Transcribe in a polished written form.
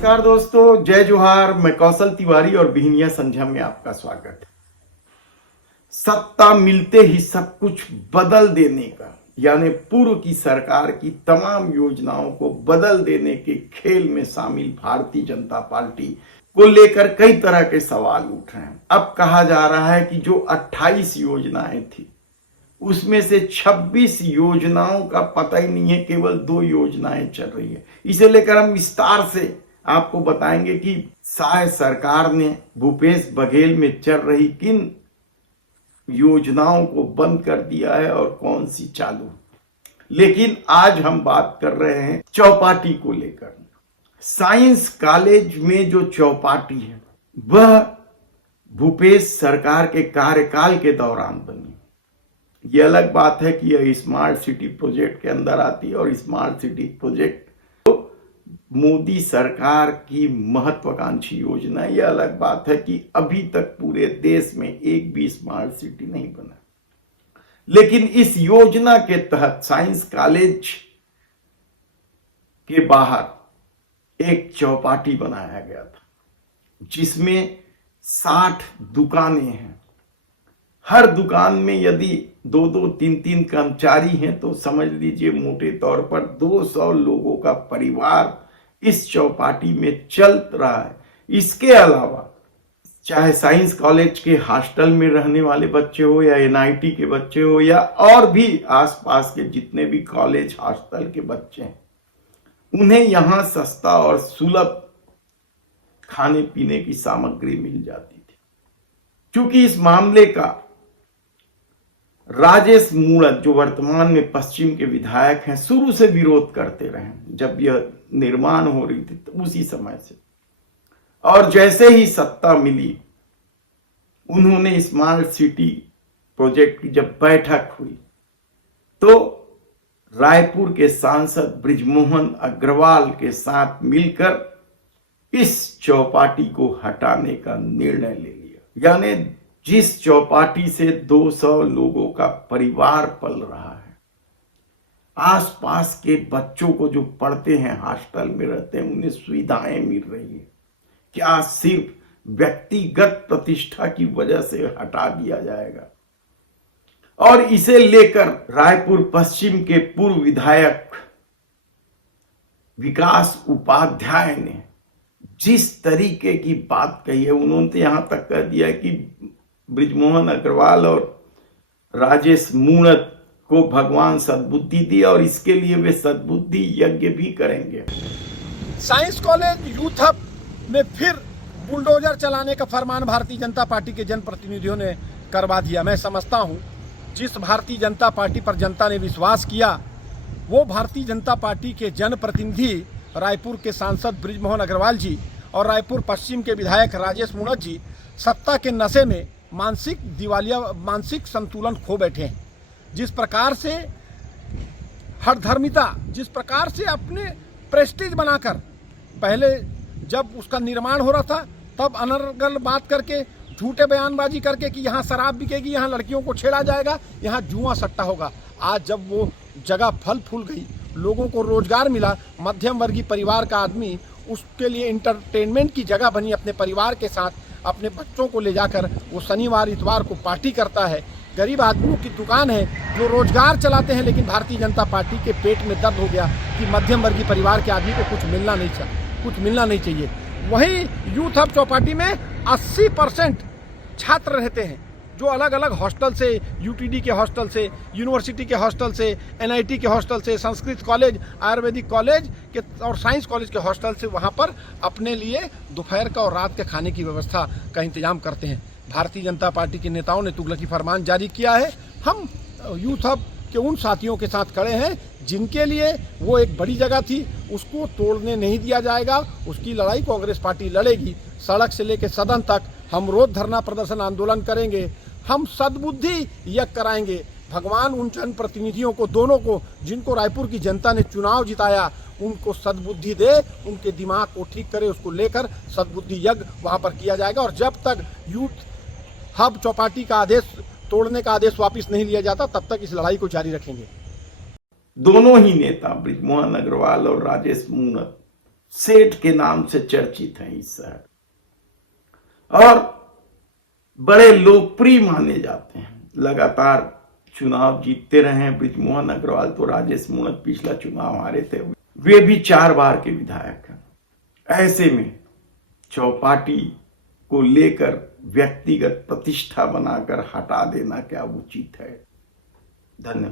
नमस्कार दोस्तों, जय जोहार। मैं कौशल तिवारी और बिहनिया संध्या में आपका स्वागत है। सत्ता मिलते ही सब कुछ बदल देने का, यानी पूर्व की सरकार की तमाम योजनाओं को बदल देने के खेल में शामिल भारतीय जनता पार्टी को लेकर कई तरह के सवाल उठ रहे हैं। अब कहा जा रहा है कि जो 28 योजनाएं थी उसमें से 26 योजनाओं का पता ही नहीं है, केवल 2 योजनाएं चल रही है। इसे लेकर हम विस्तार से आपको बताएंगे कि शायद सरकार ने भूपेश बघेल में चल रही किन योजनाओं को बंद कर दिया है और कौन सी चालू। लेकिन आज हम बात कर रहे हैं चौपाटी को लेकर। साइंस कॉलेज में जो चौपाटी है वह भूपेश सरकार के कार्यकाल के दौरान बनी। ये अलग बात है कि यह स्मार्ट सिटी प्रोजेक्ट के अंदर आती है और स्मार्ट सिटी प्रोजेक्ट तो मोदी सरकार की महत्वाकांक्षी योजना है। यह अलग बात है कि अभी तक पूरे देश में एक भी स्मार्ट सिटी नहीं बना। लेकिन इस योजना के तहत साइंस कॉलेज के बाहर एक चौपाटी बनाया गया था जिसमें 60 दुकानें हैं। हर दुकान में यदि 2-2, 3-3 कर्मचारी हैं तो समझ लीजिए मोटे तौर पर 200 लोगों का परिवार इस चौपाटी में चल रहा है। इसके अलावा चाहे साइंस कॉलेज के हॉस्टल में रहने वाले बच्चे हो या एनआईटी के बच्चे हो या और भी आसपास के जितने भी कॉलेज हॉस्टल के बच्चे हैं, उन्हें यहां सस्ता और सुलभ खाने पीने की सामग्री मिल जाती थी। क्योंकि इस मामले का राजेश मूणत, जो वर्तमान में पश्चिम के विधायक हैं, शुरू से विरोध करते रहे जब यह निर्माण हो रही थी तो उसी समय से। और जैसे ही सत्ता मिली उन्होंने स्मार्ट सिटी प्रोजेक्ट की जब बैठक हुई तो रायपुर के सांसद बृजमोहन अग्रवाल के साथ मिलकर इस चौपाटी को हटाने का निर्णय ले लिया। यानी जिस चौपाटी से 200 लोगों का परिवार पल रहा है, आसपास के बच्चों को जो पढ़ते हैं, हॉस्टल में रहते हैं, उन्हें सुविधाएं मिल रही है, क्या सिर्फ व्यक्तिगत प्रतिष्ठा की वजह से हटा दिया जाएगा? और इसे लेकर रायपुर पश्चिम के पूर्व विधायक विकास उपाध्याय ने जिस तरीके की बात कही है, उन्होंने यहां तक कह दिया है कि बृजमोहन अग्रवाल और राजेश मूणत को भगवान सद्बुद्धि दी और इसके लिए वे सद्बुद्धि यज्ञ भी करेंगे। साइंस कॉलेज यूथ हब में फिर बुलडोजर चलाने का फरमान भारतीय जनता पार्टी के जनप्रतिनिधियों ने करवा दिया। मैं समझता हूं जिस भारतीय जनता पार्टी पर जनता ने विश्वास किया, वो भारतीय जनता पार्टी के जनप्रतिनिधि रायपुर के सांसद बृजमोहन अग्रवाल जी और रायपुर पश्चिम के विधायक राजेश मूणत जी सत्ता के नशे में मानसिक संतुलन खो बैठे हैं। जिस प्रकार से हठधर्मिता, जिस प्रकार से अपने प्रेस्टीज बनाकर, पहले जब उसका निर्माण हो रहा था तब अनर्गल बात करके, झूठे बयानबाजी करके कि यहाँ शराब बिकेगी, यहाँ लड़कियों को छेड़ा जाएगा, यहाँ जुआ सट्टा होगा। आज जब वो जगह फल फूल गई, लोगों को रोजगार मिला, मध्यम वर्गीय परिवार का आदमी उसके लिए इंटरटेनमेंट की जगह बनी, अपने परिवार के साथ अपने बच्चों को ले जाकर वो शनिवार इतवार को पार्टी करता है। गरीब आदमियों की दुकान है जो रोजगार चलाते हैं, लेकिन भारतीय जनता पार्टी के पेट में दर्द हो गया कि मध्यम वर्गीय परिवार के आदमी को कुछ मिलना नहीं चाहिए। वहीं यूथ हब चौपाटी में 80% छात्र रहते हैं जो अलग अलग हॉस्टल से, यूटीडी के हॉस्टल से, यूनिवर्सिटी के हॉस्टल से, एनआईटी के हॉस्टल से, संस्कृत कॉलेज, आयुर्वेदिक कॉलेज के और साइंस कॉलेज के हॉस्टल से वहाँ पर अपने लिए दोपहर का और रात के खाने की व्यवस्था का इंतजाम करते हैं। भारतीय जनता पार्टी के नेताओं ने तुगलकी फरमान जारी किया है। हम यूथ हब के उन साथियों के साथ खड़े हैं जिनके लिए वो एक बड़ी जगह थी, उसको तोड़ने नहीं दिया जाएगा। उसकी लड़ाई कांग्रेस पार्टी लड़ेगी। सड़क से लेकर सदन तक हम रोज धरना प्रदर्शन आंदोलन करेंगे। हम सद्बुद्धि यज्ञ कराएंगे। भगवान उन जनप्रतिनिधियों को, दोनों को, जिनको रायपुर की जनता ने चुनाव जिताया, उनको सद्बुद्धि दे, उनके दिमाग को ठीक करे। उसको लेकर सद्बुद्धि यज्ञ वहां पर किया जाएगा। और जब तक यूथ हब चौपाटी का आदेश तोड़ने का आदेश वापस नहीं लिया जाता, तब तक इस लड़ाई को जारी रखेंगे। दोनों ही नेता बृजमोहन अग्रवाल और राजेश मूणत सेठ के नाम से चर्चित हैं इस शहर और बड़े लोकप्रिय माने जाते हैं। लगातार चुनाव जीतते रहे हैं। बृजमोहन अग्रवाल तो राजेश मूणत पिछला चुनाव हारे थे, वे भी 4 बार के विधायक हैं। ऐसे में चौपाटी को लेकर व्यक्तिगत प्रतिष्ठा बनाकर हटा देना क्या उचित है? धन्यवाद।